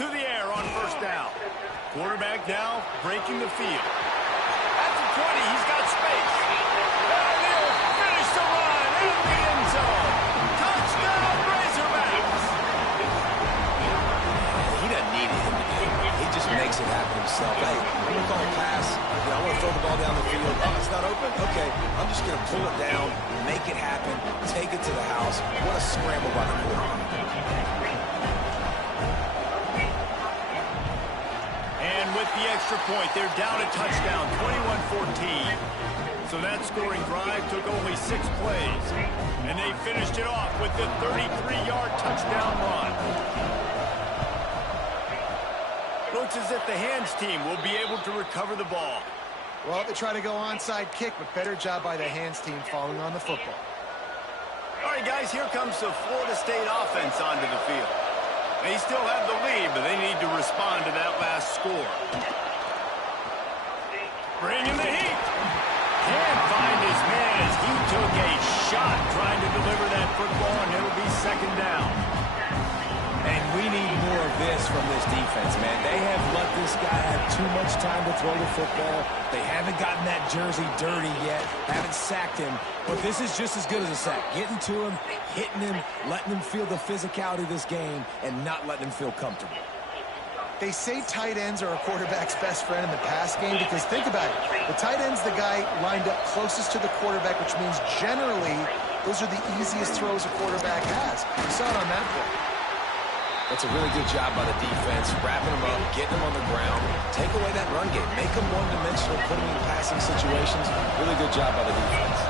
to the air on first down. Quarterback now breaking the field. At the 20, he's got space. And he'll finish the run in the end zone. Touchdown, Razorbacks. He doesn't need it. He just makes it happen himself. Hey, I'm going to call a pass. I want to throw the ball down the field. Oh, it's not open? Okay, I'm just going to pull it down, make it happen, take it to the house. What a scramble by the quarterback. And with the extra point, they're down a touchdown, 21-14. So that scoring drive took only 6 plays. And they finished it off with the 33-yard touchdown run. Looks as if the hands team will be able to recover the ball. Well, they try to go onside kick, but better job by the hands team falling on the football. All right, guys, here comes the Florida State offense onto the field. They still have the lead, but they need to respond to that last score. Bringing the heat. Can't find his man as he took a shot trying to deliver that football, and it'll be second down. And we need more of this from this defense, man. They have let this guy have too much time to throw the football. They haven't gotten that jersey dirty yet, haven't sacked him. But this is just as good as a sack. Getting to him, hitting him, letting him feel the physicality of this game, and not letting him feel comfortable. They say tight ends are a quarterback's best friend in the pass game because think about it. The tight end's the guy lined up closest to the quarterback, which means generally those are the easiest throws a quarterback has. We saw it on that play. That's a really good job by the defense, wrapping them up, getting them on the ground, take away that run game, make them one-dimensional, put them in passing situations. Really good job by the defense.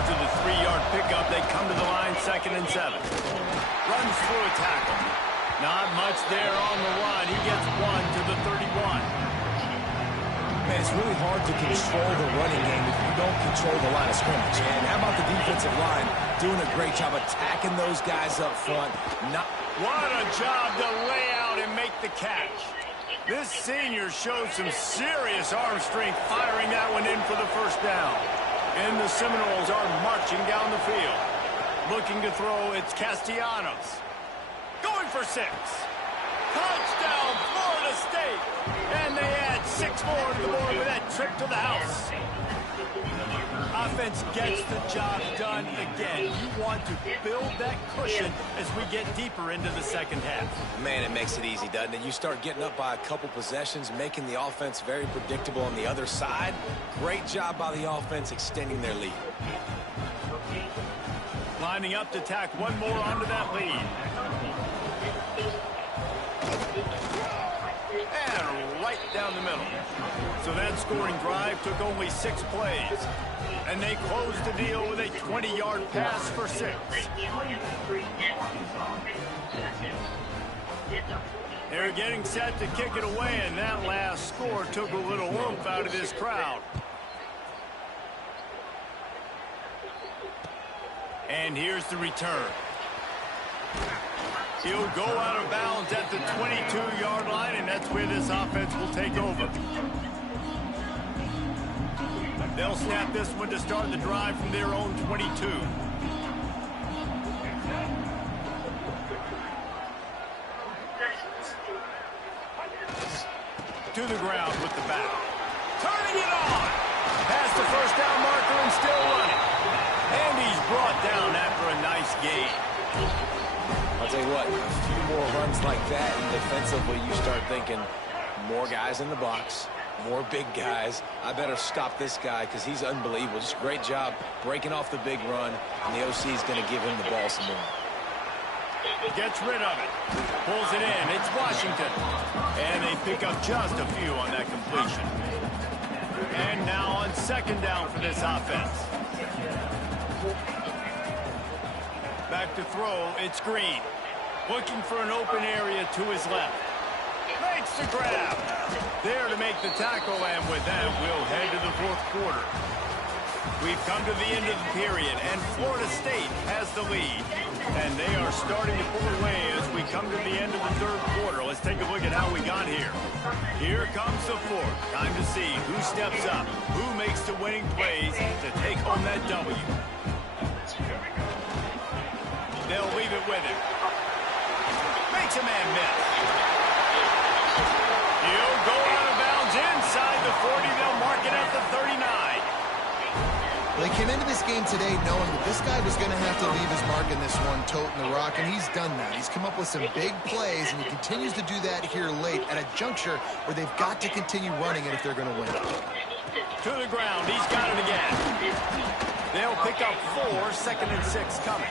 After the 3-yard pickup, they come to the line, 2nd and 7. Runs through a tackle. Not much there on the run. He gets 1 to the 31. Man, it's really hard to control the running game if you don't control the line of scrimmage. And how about the defensive line doing a great job attacking those guys up front? What a job to lay out and make the catch. This senior showed some serious arm strength firing that one in for the first down. And the Seminoles are marching down the field. Looking to throw, it's Castellanos. Going for 6. Touchdown, Florida State. And they add 6 more to the board with that trip to the house. Offense gets the job done again. You want to build that cushion as we get deeper into the second half. Man, it makes it easy, doesn't it? You start getting up by a couple possessions, making the offense very predictable on the other side. Great job by the offense extending their lead. Lining up to tack one more onto that lead. And right down the middle. So that scoring drive took only 6 plays. And they closed the deal with a 20-yard pass for 6. They're getting set to kick it away, and that last score took a little oomph out of this crowd. And here's the return. He'll go out of bounds at the 22-yard line, and that's where this offense will take over. They'll snap this one to start the drive from their own 22. To the ground with the back. Turning it on. Past the first down marker and still running. And he's brought down after a nice gain. I'll tell you what, a few more runs like that, and defensively you start thinking more guys in the box, more big guys. I better stop this guy because he's unbelievable. Just a great job breaking off the big run, and the OC is going to give him the ball some more. Gets rid of it. Pulls it in. It's Washington. And they pick up just a few on that completion. And now on 2nd down for this offense. Back to throw, it's Green. Looking for an open area to his left. Makes the grab. There to make the tackle, and with that, we'll head to the 4th quarter. We've come to the end of the period, and Florida State has the lead. And they are starting to pull away as we come to the end of the 3rd quarter. Let's take a look at how we got here. Here comes the 4th. Time to see who steps up, who makes the winning plays to take home that W. They'll leave it with him. Makes a man miss. 40. They'll mark it at the 39. Well, they came into this game today knowing that this guy was going to have to leave his mark in this one, toting the rock, and he's done that. He's come up with some big plays, and he continues to do that here late at a juncture where they've got to continue running it if they're going to win. To the ground. He's got it again. They'll pick up 4, 2nd and 6 coming.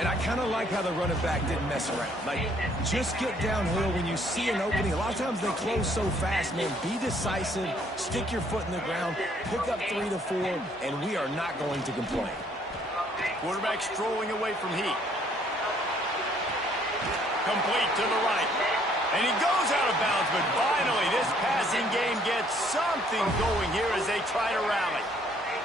And I kind of like how the running back didn't mess around. Like, just get downhill when you see an opening. A lot of times they close so fast, man. Be decisive, stick your foot in the ground, pick up 3 to 4, and we are not going to complain. Quarterback strolling away from heat. Complete to the right. And he goes out of bounds, but finally this passing game gets something going here as they try to rally.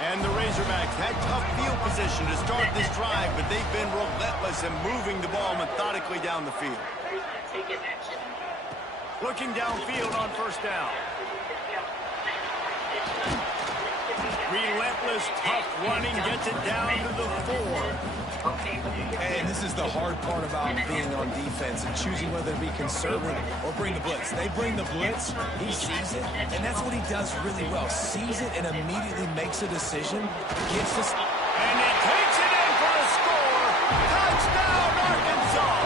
And the Razorbacks had tough field position to start this drive, but they've been relentless in moving the ball methodically down the field. Looking downfield on 1st down. Relentless, tough running, gets it down to the 4. And this is the hard part about being on defense and choosing whether to be conservative or bring the blitz. They bring the blitz, he sees it, and that's what he does really well. Sees it and immediately makes a decision, gets this. And he takes it in for a score. Touchdown, Arkansas.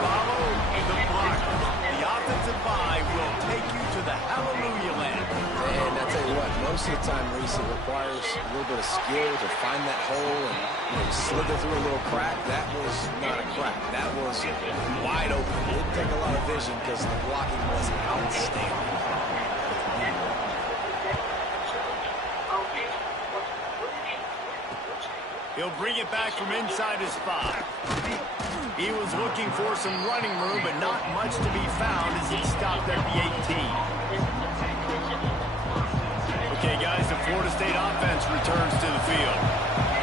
Follow the block. The offensive bye will take you to the hallelujah land. And I tell you what, most of the time, Reese, it requires a little bit of skill to find that hole and slither through a little crack. That was not a crack. That was wide open. It didn't take a lot of vision because the blocking was outstanding. He'll bring it back from inside his 5. He was looking for some running room, but not much to be found as he stopped at the 18. Okay, guys, the Florida State offense returns to the field.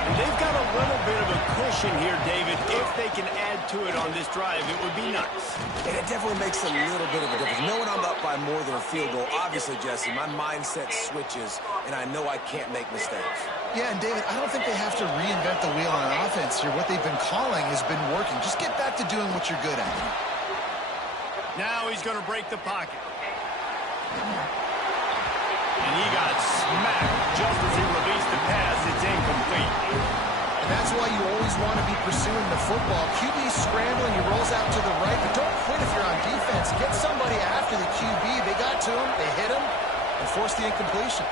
And they've got a little bit of a cushion here, David. If they can add to it on this drive, it would be nice. And it definitely makes a little bit of a difference. Knowing I'm up by more than a field goal, obviously, Jesse, my mindset switches, and I know I can't make mistakes. Yeah, and David, I don't think they have to reinvent the wheel on offense here. What they've been calling has been working. Just get back to doing what you're good at. Now he's going to break the pocket. And he got smacked just as he released the pass. It's incomplete. And that's why you always want to be pursuing the football. QB's scrambling, he rolls out to the right, but don't quit if you're on defense. Get somebody after the QB. They got to him, they hit him, and forced the incompletion.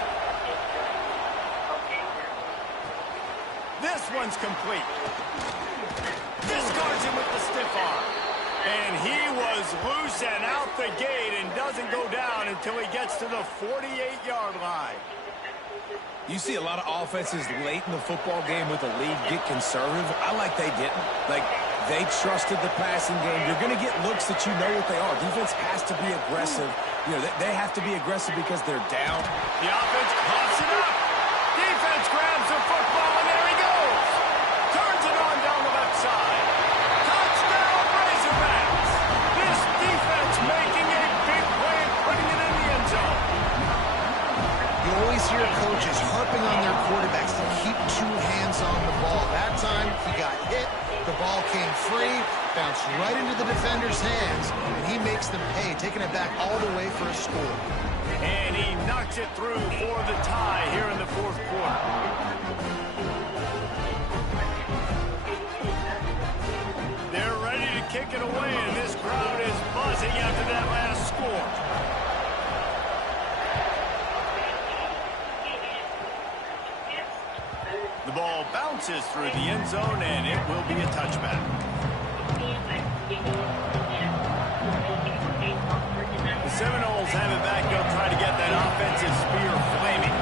This one's complete. Discards him with the stiff arm. And he was loose and out the gate and doesn't go down until he gets to the 48-yard line. You see a lot of offenses late in the football game with a lead get conservative. I like they didn't. Like, they trusted the passing game. You're going to get looks that you know what they are. Defense has to be aggressive. You know, they have to be aggressive because they're down. The offense coughs it up. Defense grabs the football, and there he goes. Turns it on down the left side. Touchdown, Razorbacks. This defense making a big play and putting it in the end zone. You always hear coaches harping on their quarterbacks to keep 2 hands on the ball. That time, he got hit. The ball came free, bounced right into the defender's hands, and he makes them pay, taking it back all the way for a score. And he knocks it through for the tie here in the 4th quarter. They're ready to kick it away, and this crowd is buzzing after that last score. The ball bounces through the end zone, and it will be a touchback. The Seminoles have it back. They'll try to get that offensive spear flaming.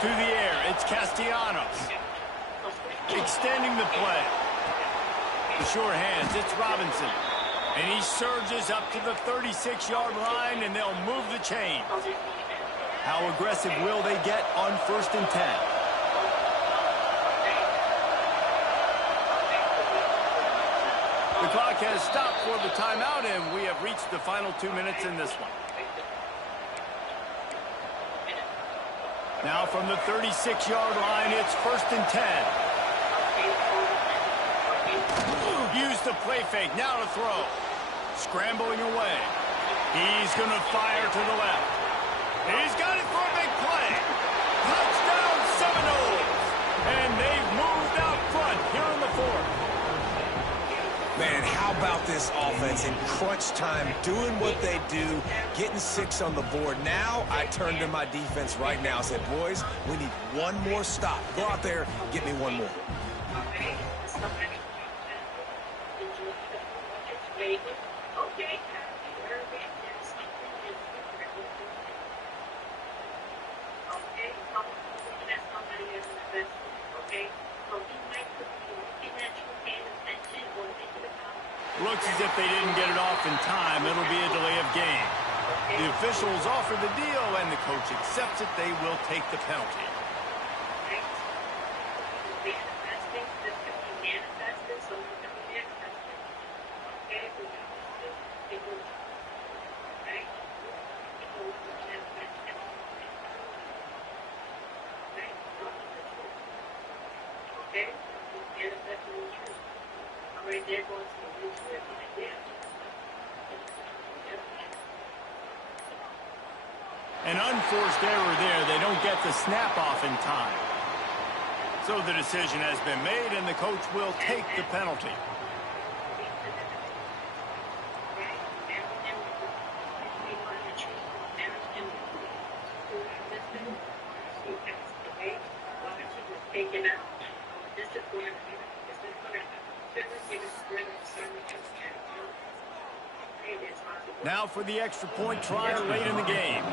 To the air, it's Castellanos. Extending the play. The sure hands, it's Robinson. And he surges up to the 36-yard line, and they'll move the chain. How aggressive will they get on 1st and 10? The clock has stopped for the timeout, and we have reached the final 2 minutes in this one. Now from the 36-yard line, it's 1st and 10. Use the play fake, now to throw. Scrambling away. He's going to fire to the left. He's got it for a big play. Touchdown Seminoles. And they've moved out front here in the fourth. Man, how about this offense in crunch time, doing what they do, getting 6 on the board. Now I turn to my defense right now and said, boys, we need one more stop. Go out there, get me one more. Looks as if they didn't get it off in time. It'll be a delay of game. The officials offer the deal, and the coach accepts it. They will take the penalty. An unforced error there. They don't get the snap off in time. So the decision has been made, and the coach will take the penalty. Now for the extra point try late in the game.